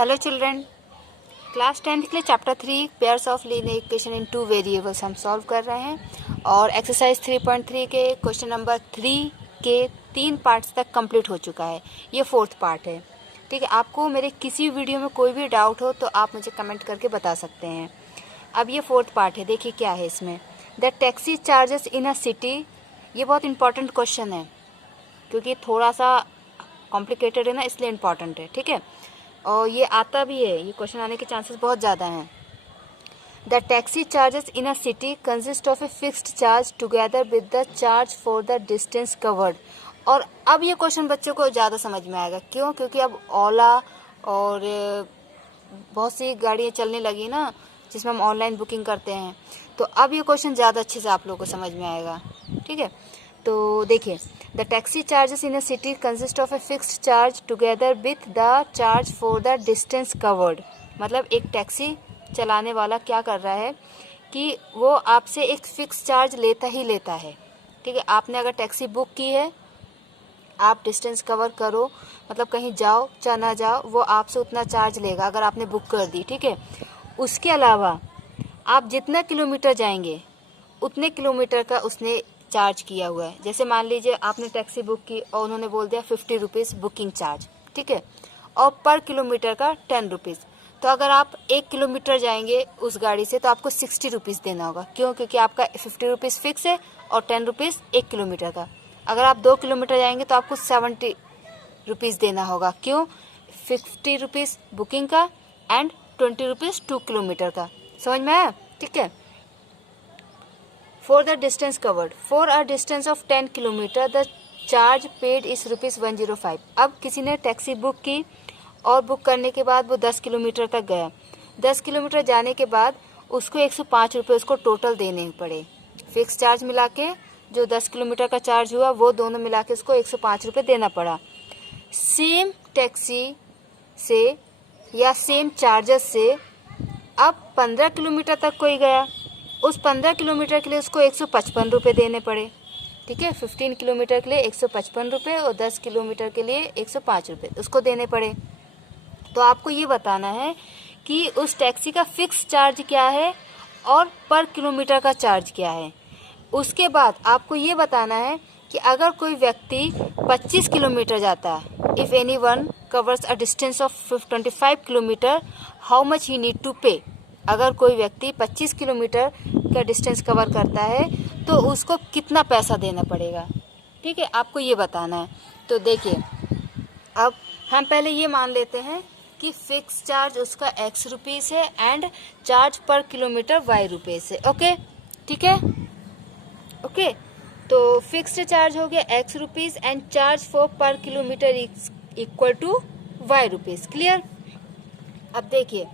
Hello children, class 10th के लिए chapter 3 pairs of linear equation in 2 variables हम solve कर रहे हैं और एक्सरसाइज 3.3 के क्वेश्चन नंबर 3 के 3 पार्ट्स तक कंप्लीट हो चुका है। ये 4th पार्ट है। ठीक है, आपको मेरे किसी वीडियो में कोई भी डाउट हो तो आप मुझे कमेंट करके बता सकते हैं। अब ये 4th पार्ट है, देखिए क्या है इसमें। The taxi charges in a city, ये बहुत इंपॉर्टेंट क्वेश्चन है क्योंकि थोड़ा सा कॉम्प्लिकेटेड है ना, इसलिए इम्पॉर्टेंट है। ठीक है, और ये आता भी है, ये क्वेश्चन आने के चांसेस बहुत ज़्यादा हैं। The taxi charges in a city consist of a fixed charge together with the charge for the distance covered. और अब ये क्वेश्चन बच्चों को ज़्यादा समझ में आएगा। क्यों? क्योंकि अब ओला और बहुत सी गाड़ियाँ चलने लगी ना, जिसमें हम ऑनलाइन बुकिंग करते हैं। तो अब ये क्वेश्चन ज़्यादा अच्छे से आप लोगों को समझ में आएगा। ठीक है, तो देखिए, the taxi charges in a city consist of a fixed charge together with the charge for the distance covered. मतलब एक टैक्सी चलाने वाला क्या कर रहा है कि वो आपसे एक फिक्स चार्ज लेता ही लेता है। ठीक है, आपने अगर टैक्सी बुक की है, आप डिस्टेंस कवर करो, मतलब कहीं जाओ चाहे ना जाओ, वो आपसे उतना चार्ज लेगा अगर आपने बुक कर दी। ठीक है, उसके अलावा आप जितना किलोमीटर जाएंगे उतने किलोमीटर का उसने चार्ज किया हुआ है। जैसे मान लीजिए आपने टैक्सी बुक की और उन्होंने बोल दिया 50 रुपीज़ बुकिंग चार्ज। ठीक है, और पर किलोमीटर का 10 रुपीज़। तो अगर आप 1 किलोमीटर जाएंगे उस गाड़ी से तो आपको 60 रुपीज़ देना होगा। क्यों? क्योंकि आपका 50 रुपीज़ फिक्स है और 10 रुपीज़ 1 किलोमीटर का। अगर आप 2 किलोमीटर जाएंगे तो आपको 70 रुपीज़ देना होगा। क्यों? 50 रुपीज़ बुकिंग का एंड 20 रुपीज़ 2 किलोमीटर का। समझ में आया? ठीक है। For the distance covered, for a distance of 10 kilometre the charge paid is ₹105। अब किसी ने टैक्सी बुक की और बुक करने के बाद वो 10 किलोमीटर तक गया। 10 किलोमीटर जाने के बाद उसको 105 रुपये उसको टोटल देने पड़े। फिक्स चार्ज मिला के जो 10 किलोमीटर का चार्ज हुआ वो दोनों मिला के उसको 105 रुपये देना पड़ा। सेम टैक्सी से या सेम चार्जेस से अब 15 किलोमीटर तक कोई गया, उस 15 किलोमीटर के लिए उसको 155 रुपये देने पड़े। ठीक है, 15 किलोमीटर के लिए 155 रुपये और 10 किलोमीटर के लिए 105 रुपये उसको देने पड़े। तो आपको ये बताना है कि उस टैक्सी का फिक्स चार्ज क्या है और पर किलोमीटर का चार्ज क्या है। उसके बाद आपको ये बताना है कि अगर कोई व्यक्ति 25 किलोमीटर जाता है, if anyone covers a distance of 25 kilometre, how much he need to pay. अगर कोई व्यक्ति 25 किलोमीटर का डिस्टेंस कवर करता है तो उसको कितना पैसा देना पड़ेगा। ठीक है, आपको ये बताना है। तो देखिए, अब हम पहले ये मान लेते हैं कि फिक्स चार्ज उसका x रुपीज़ है and charge per kilometre y rupees है। ओके, ठीक है। ओके, तो फिक्स्ड चार्ज हो गया x rupees and charge for per kilometre equal to y rupees. Clear? अब देखिए,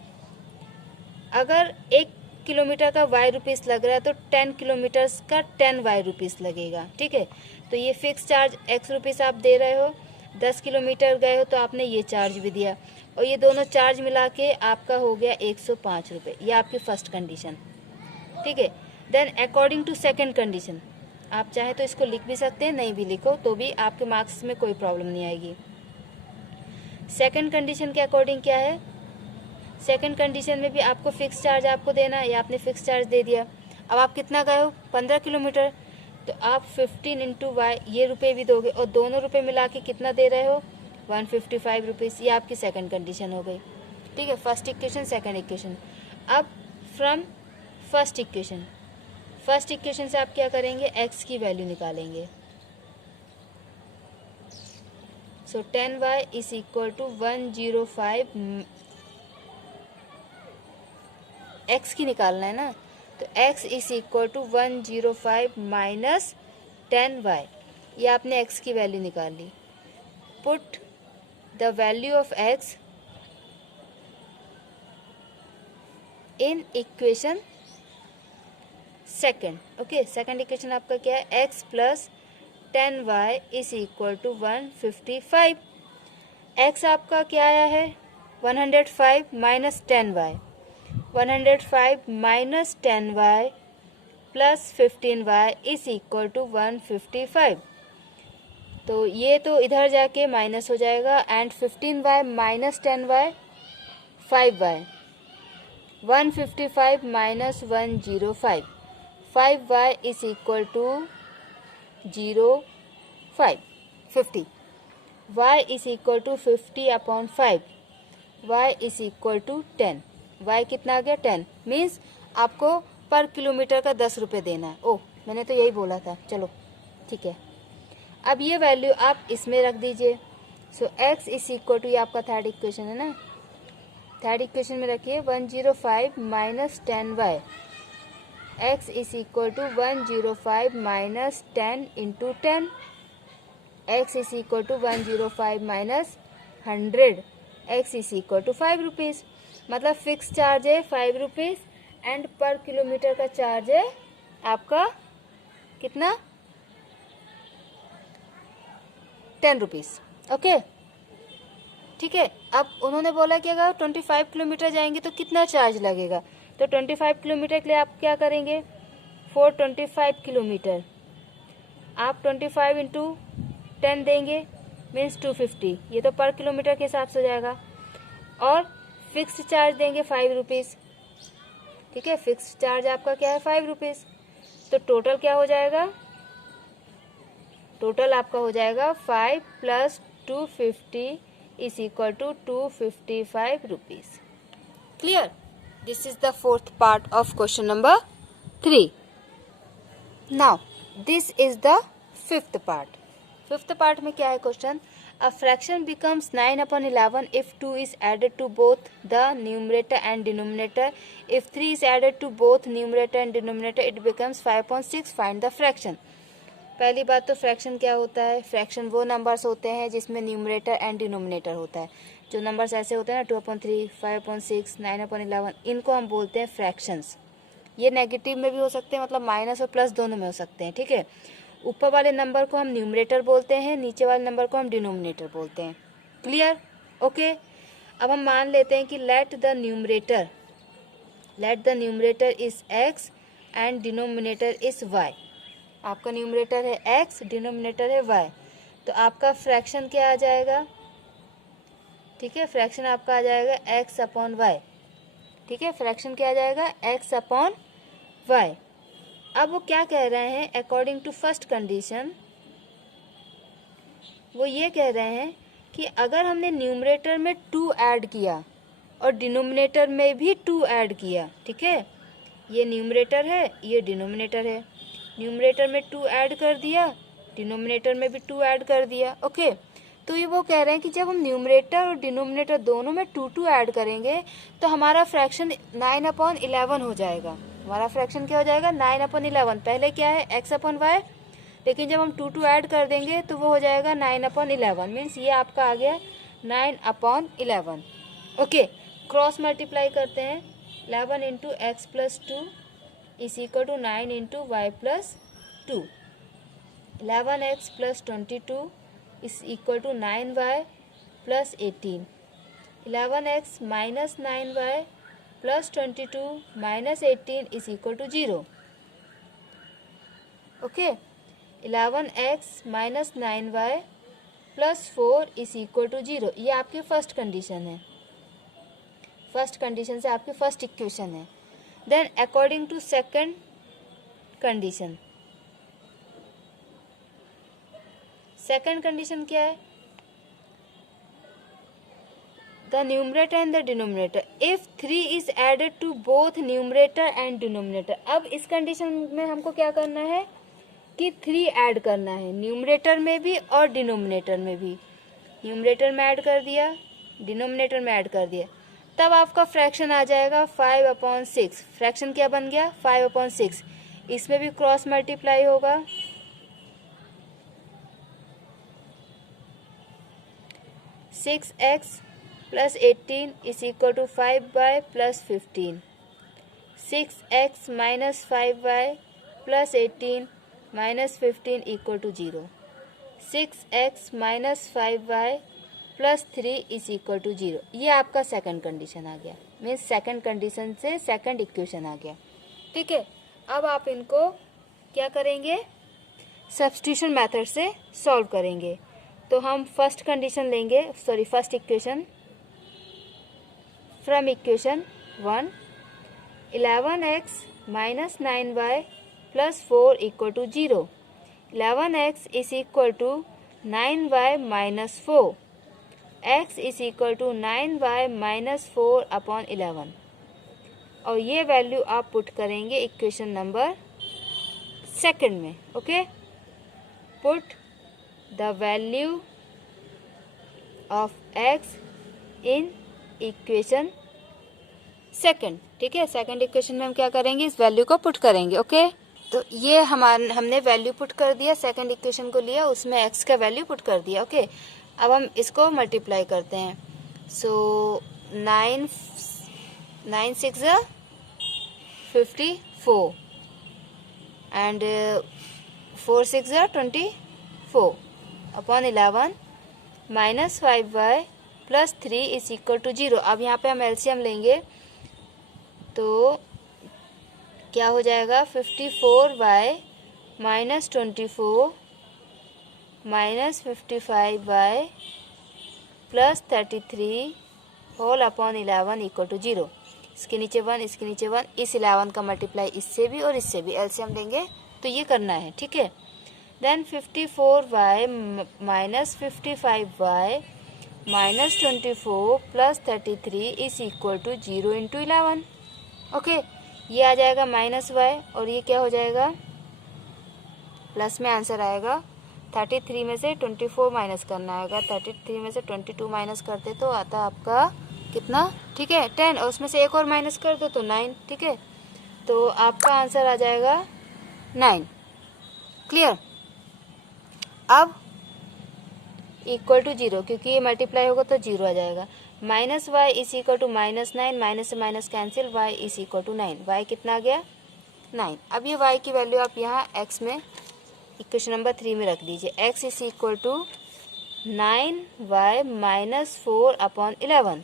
अगर 1 किलोमीटर का y रुपीज़ लग रहा है तो 10 किलोमीटर का 10 y रुपीज़ लगेगा। ठीक है, तो ये फिक्स चार्ज x रुपीज़ आप दे रहे हो, 10 किलोमीटर गए हो तो आपने ये चार्ज भी दिया और ये दोनों चार्ज मिला के आपका हो गया 105 रुपये। ये आपकी फर्स्ट कंडीशन। ठीक है, then according to second condition, आप चाहे तो इसको लिख भी सकते हैं, नहीं भी लिखो तो भी आपके मार्क्स में कोई प्रॉब्लम नहीं आएगी। सेकंड कंडीशन के अकॉर्डिंग क्या है, सेकंड कंडीशन में भी आपको फिक्स चार्ज आपको देना है, या आपने फिक्स चार्ज दे दिया। अब आप कितना गए हो? 15 किलोमीटर, तो आप 15 इंटू वाई ये रुपये भी दोगे और दोनों रुपये मिला के कितना दे रहे हो? 155 रुपीज़। ये आपकी सेकंड कंडीशन हो गई। ठीक है, फर्स्ट इक्वेशन सेकंड इक्वेशन। अब फ्रॉम फर्स्ट इक्वेशन से आप क्या करेंगे? x की वैल्यू निकालेंगे। So 10y is equal to 105, x की निकालना है ना, तो x is equal to 105 minus 10y। ये आपने x की वैल्यू निकाल ली। Put the value of x in equation second. Okay, second equation आपका क्या है? x plus 10y is equal to 155। x आपका क्या आया है? 105 minus 10y, 105 minus 10y plus 15y is equal to 155। तो ये तो इधर जाके माइनस हो जाएगा and 15y minus 10y 5y, 155 minus 105, 5y is equal to 0, 5, 50. y is equal to 50 upon 5, y is equal to 10. y कितना आ गया 10, मीन्स आपको पर किलोमीटर का 10 रुपये देना है। ओह, मैंने तो यही बोला था। चलो ठीक है, अब ये वैल्यू आप इसमें रख दीजिए। सो x इज इक्वल टू, ये आपका थर्ड इक्वेशन है ना, थर्ड इक्वेशन में रखिए 105 minus 10y, x is equal to 105 minus 10 into 10, x is equal to 105 minus 100, x is equal to 5 rupees. मतलब फिक्स चार्ज है 5 रुपीज़ एंड पर किलोमीटर का charge है आपका कितना, 10 रुपीज़। ओके ठीक है। अब उन्होंने बोला कि अगर 25 किलोमीटर जाएंगे तो कितना चार्ज लगेगा, तो 25 किलोमीटर के लिए आप क्या करेंगे, 425 किलोमीटर आप 25 इंटू 10 देंगे, मीन्स 250, ये तो पर किलोमीटर के हिसाब से हो जाएगा। और फिक्स चार्ज देंगे 5 रुपीज़, ठीक है, फिक्स चार्ज आपका क्या है 5 रुपीज़। तो टोटल क्या हो जाएगा, टोटल आपका हो जाएगा 5 plus 250 is equal to 255 rupees. Clear? This is the fourth part of question number 3। Now this is the fifth part. Fifth part में क्या है question, a fraction becomes 9 upon 11 if 2 is added to both the numerator and denominator. If 3 is added to both numerator and denominator it becomes 5/6. Find the fraction. पहली बात तो fraction क्या होता है, fraction वो नंबर्स होते हैं जिसमें न्यूमरेटर एंड डिनोमिनेटर होता है। जो नंबर्स ऐसे होते हैं ना 2/3, 5/6, 9/11, इनको हम बोलते हैं फ्रैक्शंस। ये नेगेटिव में भी हो सकते हैं, मतलब माइनस और प्लस दोनों में हो सकते हैं, ठीक है। ऊपर वाले नंबर को हम न्यूमरेटर बोलते हैं, नीचे वाले नंबर को हम डिनोमिनेटर बोलते हैं। क्लियर? ओके। अब हम मान लेते हैं कि let the numerator is x and denominator is y। आपका न्यूमरेटर है x, डिनोमिनेटर है y, तो आपका फ्रैक्शन क्या आ जाएगा, ठीक है, फ्रैक्शन आपका आ जाएगा x अपॉन वाई, ठीक है, फ्रैक्शन क्या आ जाएगा x अपॉन वाई। अब वो क्या कह रहे हैं, अकॉर्डिंग टू फर्स्ट कंडीशन वो ये कह रहे हैं कि अगर हमने न्यूमरेटर में 2 ऐड किया और डिनोमिनेटर में भी 2 ऐड किया, ठीक है, ये न्यूमरेटर है ये डिनोमिनेटर है, न्यूमरेटर में 2 ऐड कर दिया, डिनोमिनेटर में भी 2 ऐड कर दिया। ओके, तो ये वो कह रहे हैं कि जब हम न्यूमरेटर और डिनोमिनेटर दोनों में 2 ऐड करेंगे तो हमारा फ्रैक्शन 9/11 हो जाएगा। हमारा फ्रैक्शन क्या हो जाएगा 9/11। पहले क्या है x अपॉन वाई, लेकिन जब हम 2 ऐड कर देंगे तो वो हो जाएगा 9/11, मीन्स ये आपका आ गया 9/11। ओके, क्रॉस मल्टीप्लाई करते हैं, 11 into X plus 2 is equal to 9 into Y plus 2, 11x plus 22 is equal to 9y plus 18, 11x minus 9y plus 22 minus 18 is equal to 0। Okay, 11x minus 9y plus 4 is equal to 0। ये आपकी first condition है, first condition से आपकी first equation है। Then according to second condition, second condition क्या है, the numerator and the denominator if 3 is added to both numerator and denominator। अब इस कंडीशन में हमको क्या करना है कि 3 ऐड करना है, न्यूमरेटर में भी और डिनोमिनेटर में भी। न्यूमरेटर में ऐड कर दिया, डिनोमिनेटर में ऐड कर दिया, तब आपका फ्रैक्शन आ जाएगा 5/6। फ्रैक्शन क्या बन गया 5/6। इसमें भी क्रॉस मल्टीप्लाई होगा, 6x plus 18 is equal to 5y plus 15, 6x minus 5y plus 18 minus 15 equal to 0, 6x minus 5y plus 3 is equal to 0। ये आपका सेकंड कंडीशन आ गया, मीन्स सेकंड कंडीशन से सेकंड इक्वेशन आ गया, ठीक है। अब आप इनको क्या करेंगे, सब्स्टिट्यूशन मेथड से सॉल्व करेंगे। तो हम फर्स्ट कंडीशन लेंगे, sorry first equation, from equation 1 11x minus 9y plus 4 equal to 0. 11x is equal to 9y minus 4. x is equal to 9y minus 4 upon 11. और ये वैल्यू आप पुट करेंगे equation number 2 में. Okay, put the value of x in equation 2. ठीक है, second equation में हम क्या करेंगे, इस वैल्यू को पुट करेंगे. ओके, तो ये हमने वैल्यू पुट कर दिया, सेकंड इक्वेशन को लिया, उसमें x का वैल्यू पुट कर दिया. ओके, अब हम इसको मल्टीप्लाई करते हैं. So 9 6 54 and 4 6 24 upon 11 minus 5y plus 3 is equal to 0. अब यहाँ पे हम एलसीएम लेंगे तो क्या हो जाएगा, 54y minus 24 minus 55y plus 33 whole upon 11 equal to 0. इसके नीचे 1, इसके नीचे 1, इस 11 का मल्टीप्लाई इससे भी और इससे भी एलसीएम लेंगे तो ये करना है. ठीक है, then 54y minus 55y minus 24 plus 33 is equal to 0 into 11. Okay, ये आ जाएगा माइनस y और ये क्या हो जाएगा, प्लस में आंसर आएगा. 33 में से 24 माइनस करना आएगा, 33 में से 22 माइनस करते तो आता आपका कितना, ठीक है 10, और उसमें से एक और माइनस कर दो तो 9. ठीक है, तो आपका आंसर आ जाएगा 9. क्लियर. अब इक्वल टू 0, क्योंकि ये मल्टीप्लाई होगा तो 0 आ जाएगा. Minus y is equal to minus 9, minus से minus cancel, y is equal to 9. y कितना आ गया, 9. अब ये y की वैल्यू आप यहाँ x में इक्वेशन नंबर 3 में रख दीजिए. x is equal to 9y minus 4 upon 11.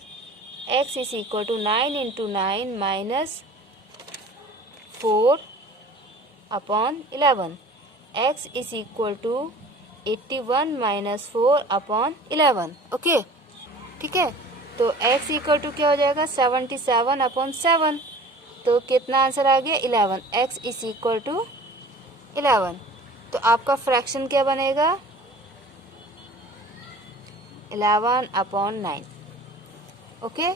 x is equal to 9 into 9 minus 4 upon 11. x is equal to 81 minus 4 upon 11. Okay, ठीक है, तो x इक्वल टू क्या हो जाएगा, 77 अपॉन 7. तो कितना आंसर आ गया, 11. x is equal to 11. तो आपका फ्रैक्शन क्या बनेगा, 11 upon 9. Okay,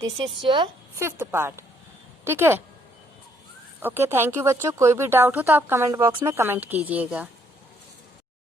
this is your 5th part. ठीक है, ओके, थैंक यू बच्चों. कोई भी डाउट हो तो आप कमेंट बॉक्स में कमेंट कीजिएगा.